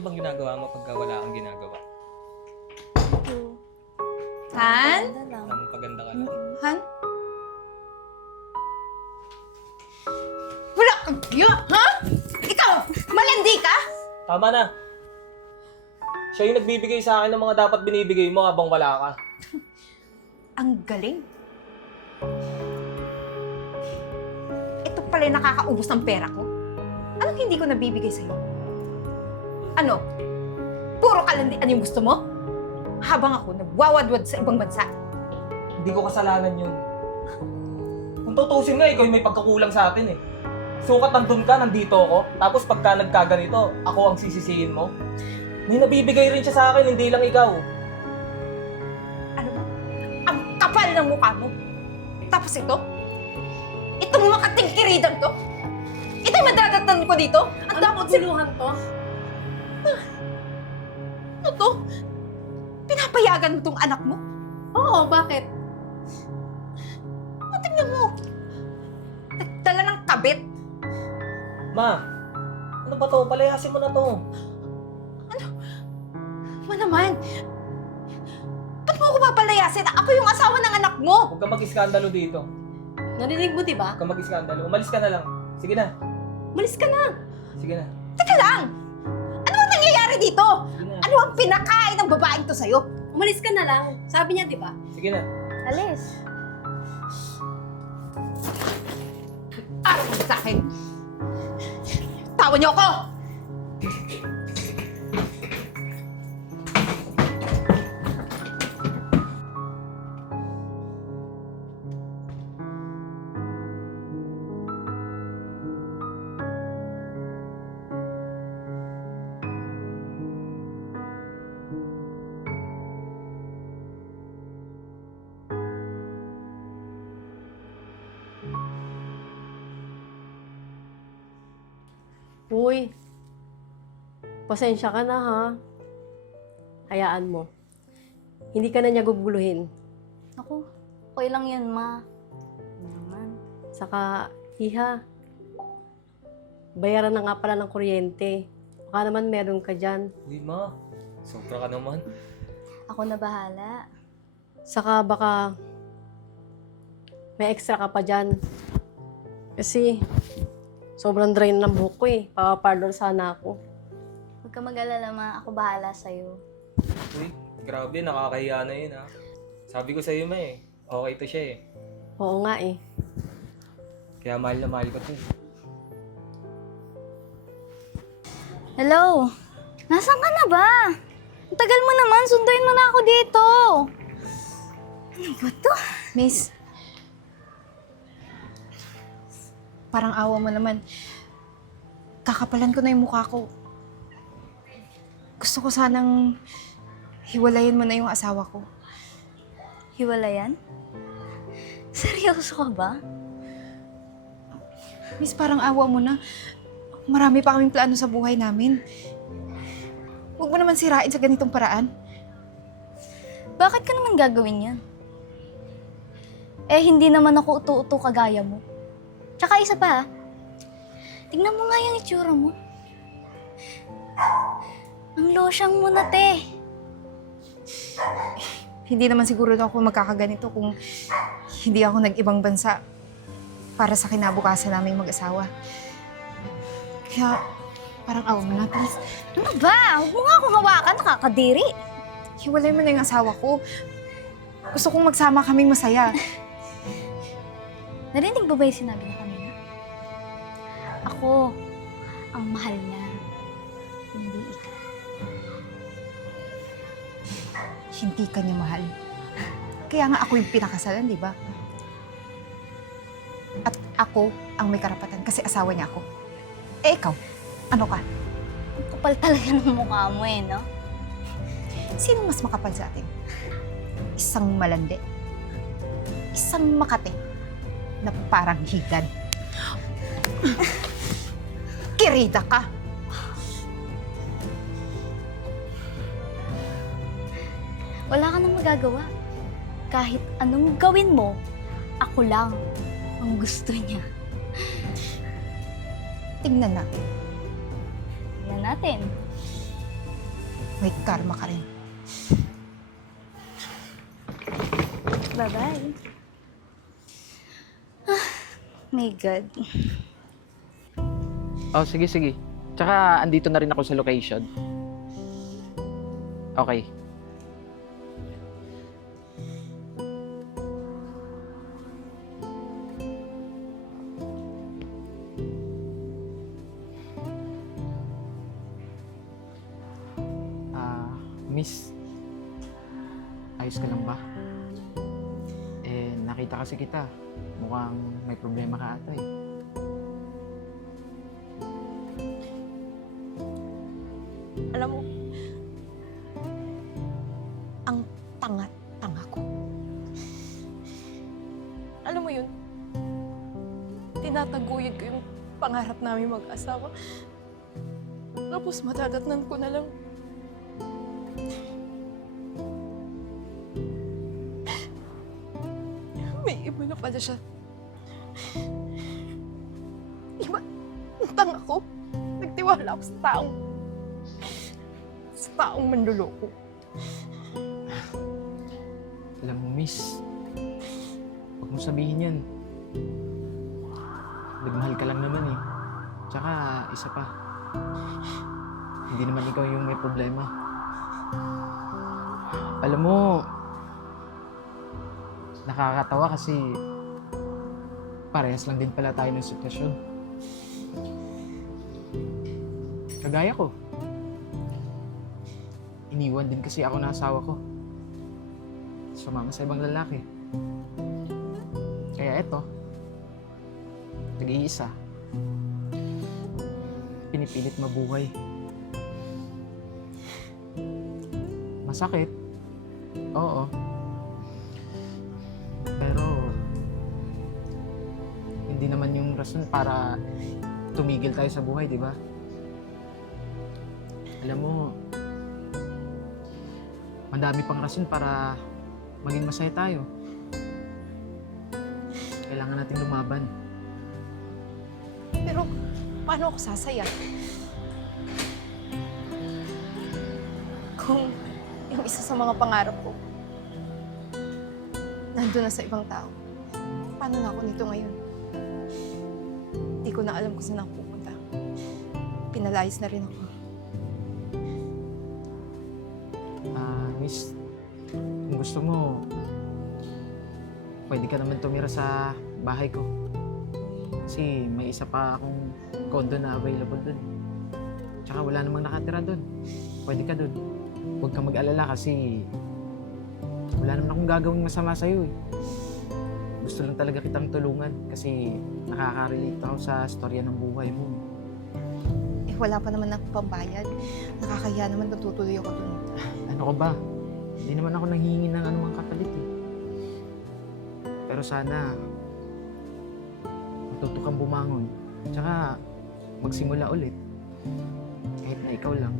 bang ginagawa mo pagka wala kang ginagawa? Han? Ang paganda ka lang. Han? Wala kang giya, ha? Ikaw, malandi ka? Tama na. Siya yung nagbibigay sa akin ng mga dapat binibigay mo habang wala ka. Ang galing. Ito pala yung nakakaubos ng pera ko. Anong hindi ko nabibigay sa'yo? Ano? Puro kalandian yung gusto mo? Habang ako nagwawadwad sa ibang bansa. Hindi ko kasalanan yun. Kung tutusin nga, ikaw yung may pagkakulang sa atin eh. Sukat nandun ka, nandito ako. Tapos pagka nagkaganito, ako ang sisisihin mo. May nabibigay rin siya sa akin, hindi lang ikaw. Ano ba? Ang kapal ng mukha mo. Tapos ito? Itong makating kiridan to? Ito yung madadatan ko dito? Ang Ano dapat po siluhan to? Ano to? Pinapayagan mo tong anak mo? Oo, bakit? O, tingnan mo. Nagdala ng kabit. Ma, ano ba to? Palayasin mo na to. Ma naman. Ba't mo ako papalayasin? Ako yung asawa ng anak mo. Huwag kang mag-iskandalo dito. Narinig mo, di ba? Huwag kang mag-iskandalo. Umalis ka na lang. Sige na. Malis ka na. Sige na. Teka lang. Ano dito? Ano ang pinakain ng babaeng to sa'yo? Umalis ka na lang. Sabi niya, di ba? Sige na. Alis. Araw mo sa akin. Tawa niyo ako! Uy, pasensya ka na ha. Hayaan mo. Hindi ka na niya guguluhin. Ako, okay lang yan, ma. Ano Naman. Saka, iha, bayaran na nga pala ng kuryente. Baka naman meron ka dyan. Uy, ma. Sobra ka naman. Ako na bahala. Saka baka may extra ka pa dyan. Kasi sobrang drain ng buhok ko eh. Papaparlor sana ako. Huwag ka mag-alala, ma. Ako bahala sa'yo. Uy, grabe. Nakakahiya na yun, ha. Sabi ko sa'yo, ma, eh. Okay to siya, eh. Oo nga eh. Kaya mahal na mahal ko to. eh. Hello? Nasaan ka na ba? Ang tagal mo naman. Sunduin mo na ako dito. Ano ba to? Miss, parang awa mo naman. Kakapalan ko na yung mukha ko. Gusto ko sanang hiwalayin mo na yung asawa ko. Hiwalayan? Seryoso ka ba? Miss, parang awa mo na. Marami pa kaming plano sa buhay namin. Huwag mo naman sirain sa ganitong paraan. Bakit ka naman gagawin yan? Eh, hindi naman ako uto-uto kagaya mo. Tsaka isa pa, tingnan mo nga yung itsura mo. Ang losyang mo na, te. Hindi naman siguro ako magkakaganito kung hindi ako nag-ibang bansa para sa kinabukasan naming mag-asawa. Kaya, parang awa mo na, please. Ano ba? Huwag mo nga akong hawakan, nakakadiri. Hiwalay mo na yung asawa ko. Gusto kong magsama kaming masaya. Narinig ba ba yung sinabi niya? Ako, ang mahal niya. Hindi ikaw. Hindi ka niya mahal. Kaya nga ako yung pinakasalan, di ba? At ako ang may karapatan kasi asawa niya ako. Eh ikaw, ano ka? Ang kapal talaga ng mukha mo eh, no? Sino mas makapal sa atin? Isang malandi. Isang makate na parang higad. Kirida ka! Wala ka nang magagawa. Kahit anong gawin mo, ako lang ang gusto niya. Tingnan natin. Tingnan natin. May karma ka rin. Bye-bye. Ah, my God. Oh, sige, sige. Tsaka, andito na rin ako sa location. Okay. Ah, miss. Ayos ka lang ba? Eh, nakita kasi kita. Mukhang may problema ka ata eh. Tanga-tanga ko. Alam mo yun, tinataguyod ko yung pangarap namin mag-asawa. Tapos matadatnan ko na lang. May iba na pala siya. Iba, ang tanga ko. Nagtiwala ako sa taong sa taong manluloko. Alam mo, miss, huwag mo sabihin yan. Nagmahal ka lang naman eh. Tsaka, isa pa, hindi naman ikaw yung may problema. Alam mo, nakakatawa kasi parehas lang din pala tayo ng sitwasyon. Kagaya ko. Iniwan din kasi ako ng asawa ko sumama sa ibang lalaki. Kaya eto, nag-iisa. Pinipilit mabuhay. Masakit. Oo. Pero, hindi naman yung rason para tumigil tayo sa buhay, di ba? Alam mo, madami pang rason para maging masaya tayo. Kailangan natin lumaban. Pero, paano ako sasaya? Kung yung isa sa mga pangarap ko, nandun na sa ibang tao, paano na ako nito ngayon? Hindi ko na alam kung saan ako pupunta. Pinalayas na rin ako. Gusto mo, pwede ka naman tumira sa bahay ko. Kasi may isa pa akong condo na available dun. Tsaka wala namang nakatira dun. Pwede ka dun. Huwag ka mag-alala kasi wala naman akong gagawing masama sa'yo eh. Gusto lang talaga kitang tulungan kasi nakaka-relate ako sa storya ng buhay mo. Eh, wala pa naman ako pambayad. Nakakahiya naman natutuloy ako dun. Ano ko ba? Hindi naman ako nanghihingi ng anumang kapalit eh. Pero sana, matuto kang bumangon. Tsaka, magsimula ulit. Kahit na ikaw lang.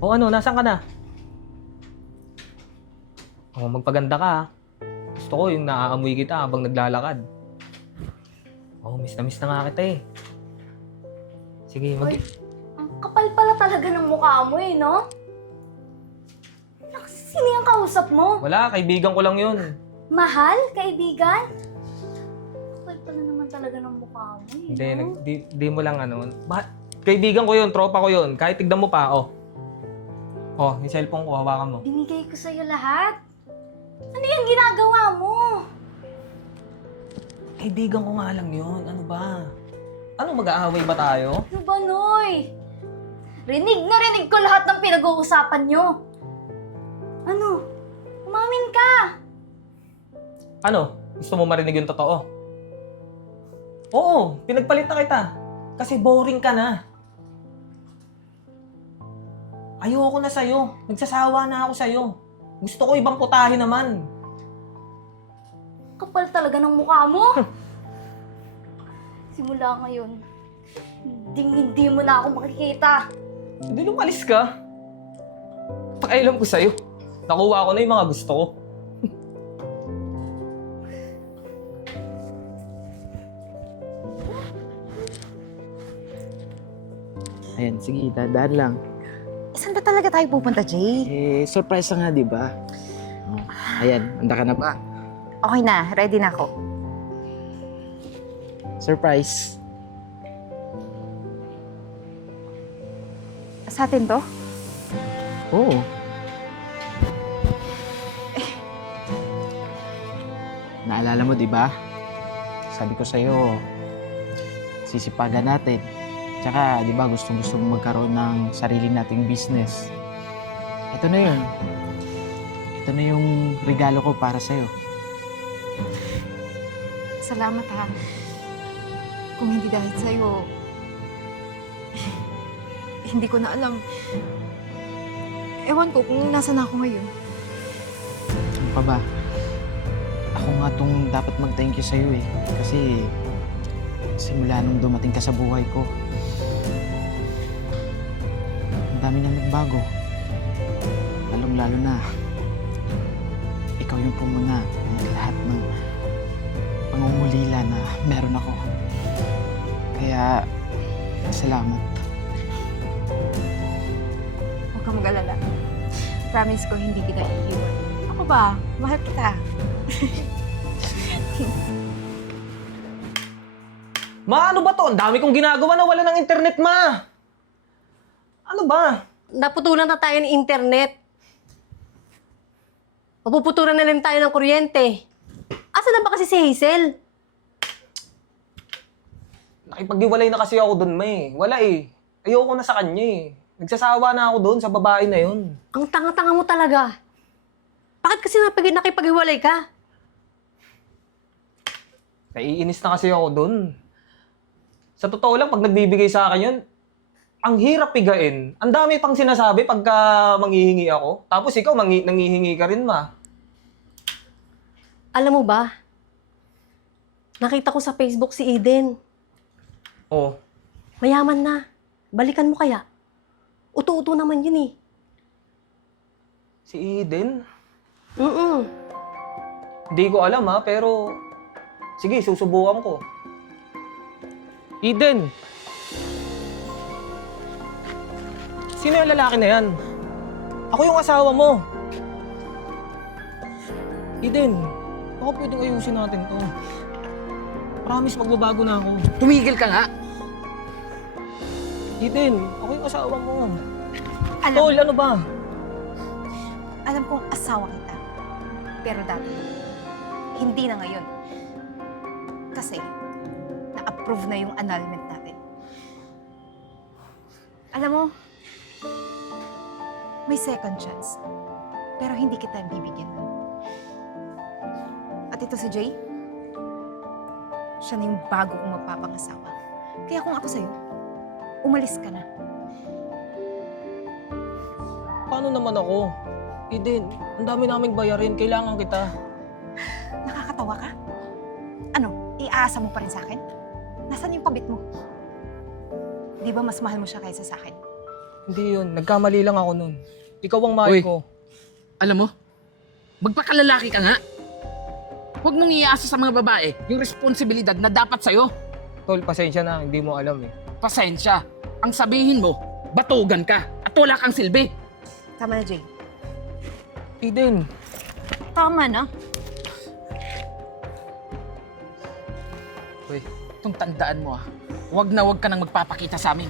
O ano, nasan ka na? O, magpaganda ka ha. Gusto ko yung naaamoy kita habang naglalakad. Oh, miss na miss na nga kita eh. Sige, mag... Oy. Ang kapal pala talaga ng mukha mo eh, no? Sino yung kausap mo? Wala, kaibigan ko lang yun. Mahal? Kaibigan? Kapal pala naman talaga ng mukha mo eh, Hindi, no? nag, di, di mo lang ano. Ba, kaibigan ko yun, tropa ko yun. Kahit tignan mo pa, oh. Oh, yung cellphone ko, hawakan mo. Binigay ko sa'yo lahat. Ano yung ginagawa mo? Kaibigan ko nga lang yun. Ano ba? Ano, mag-aaway ba tayo? Ano ba, Noy? Rinig na rinig ko lahat ng pinag-uusapan nyo. Ano? Umamin ka. Ano? Gusto mo marinig yung totoo? Oo, pinagpalit na kita. Kasi boring ka na. Ayoko na sa'yo. Nagsasawa na ako sa'yo. Gusto ko ibang putahe naman. Kapal talaga ng mukha mo. Simula ngayon, hindi, hindi mo na ako makikita. Hindi lumalis ka. Pakialam ko sa'yo. Nakuha ko na yung mga gusto ko. Ayan, sige, dadaan lang. Saan ba talaga tayo pupunta, Jay? Eh, surprise nga, di ba? Oh, Ayan, handa ka na ba? Okay na, ready na ako. Surprise. Sa atin to? Oo. Naalala mo, di ba? Sabi ko sa'yo, sisipagan natin. Tsaka, di ba, gusto-gusto mo magkaroon ng sarili nating business. Ito na yun. Ito na yung regalo ko para sa'yo. Salamat ha. Kung hindi dahil sa'yo, hindi ko na alam. Ewan ko kung nasa na ako ngayon. Ano pa ba? Nga tong dapat mag-thank you sa'yo eh. Kasi simula nung dumating ka sa buhay ko, ang dami na nagbago. Lalong-lalo na, ikaw yung pumuna ng lahat ng pangungulila na meron ako. Kaya, salamat. Huwag kang mag-alala. Promise ko hindi kita iiwan. Ako ba? Mahal kita. Ma, ano ba to? Ang dami kong ginagawa na wala ng internet, ma! Ano ba? Naputulan na tayo ng internet. Mapuputulan na rin tayo ng kuryente. Asa na ba kasi si Hazel? Nakipag-iwalay na kasi ako doon, may. Wala eh. Ayoko na sa kanya eh. Nagsasawa na ako doon sa babae na yun. Ang tanga-tanga mo talaga. Bakit kasi napag nakipaghiwalay ka? Naiinis na kasi ako doon. Sa totoo lang, pag nagbibigay sa akin yun, ang hirap pigain. Ang dami pang sinasabi pagka manghihingi ako. Tapos ikaw, mangi- nangihingi ka rin, ma. Alam mo ba? Nakita ko sa Facebook si Eden. Oh, Mayaman na. Balikan mo kaya? Uto-uto naman yun eh. si Eden? Mm Hindi ko alam ha, pero... Sige, susubukan ko. Eden! Sino yung lalaki na yan? Ako yung asawa mo. Eden, baka pwedeng ayusin natin to. Promise, magbabago na ako. Tumigil ka nga! Eden, ako yung asawa mo. Alam, Tol, ano ba? alam kong asawa kita. Pero dati, hindi na ngayon. Na-approve na yung annulment natin. Alam mo, may second chance. Pero hindi kita bibigyan nun. At ito si Jay, siya na yung bago kong magpapangasawa. Kaya kung ako sa'yo, umalis ka na. Paano naman ako? Eden, ang dami naming bayarin. Kailangan kita. Nakakatawa ka? Ano, iaasa mo pa rin sa akin? Nasaan yung kabit mo? Di ba mas mahal mo siya kaysa sa akin? Hindi yun. Nagkamali lang ako nun. Ikaw ang mahal Uy. ko. Alam mo, magpakalalaki ka nga. Huwag mong iasa sa mga babae yung responsibilidad na dapat sa'yo. Tol, pasensya na. Hindi mo alam eh. Pasensya. Ang sabihin mo, batugan ka at wala kang silbi. Tama na, Jay. Eden, Tama na. Itong tandaan mo ah, huwag na huwag ka nang magpapakita sa amin.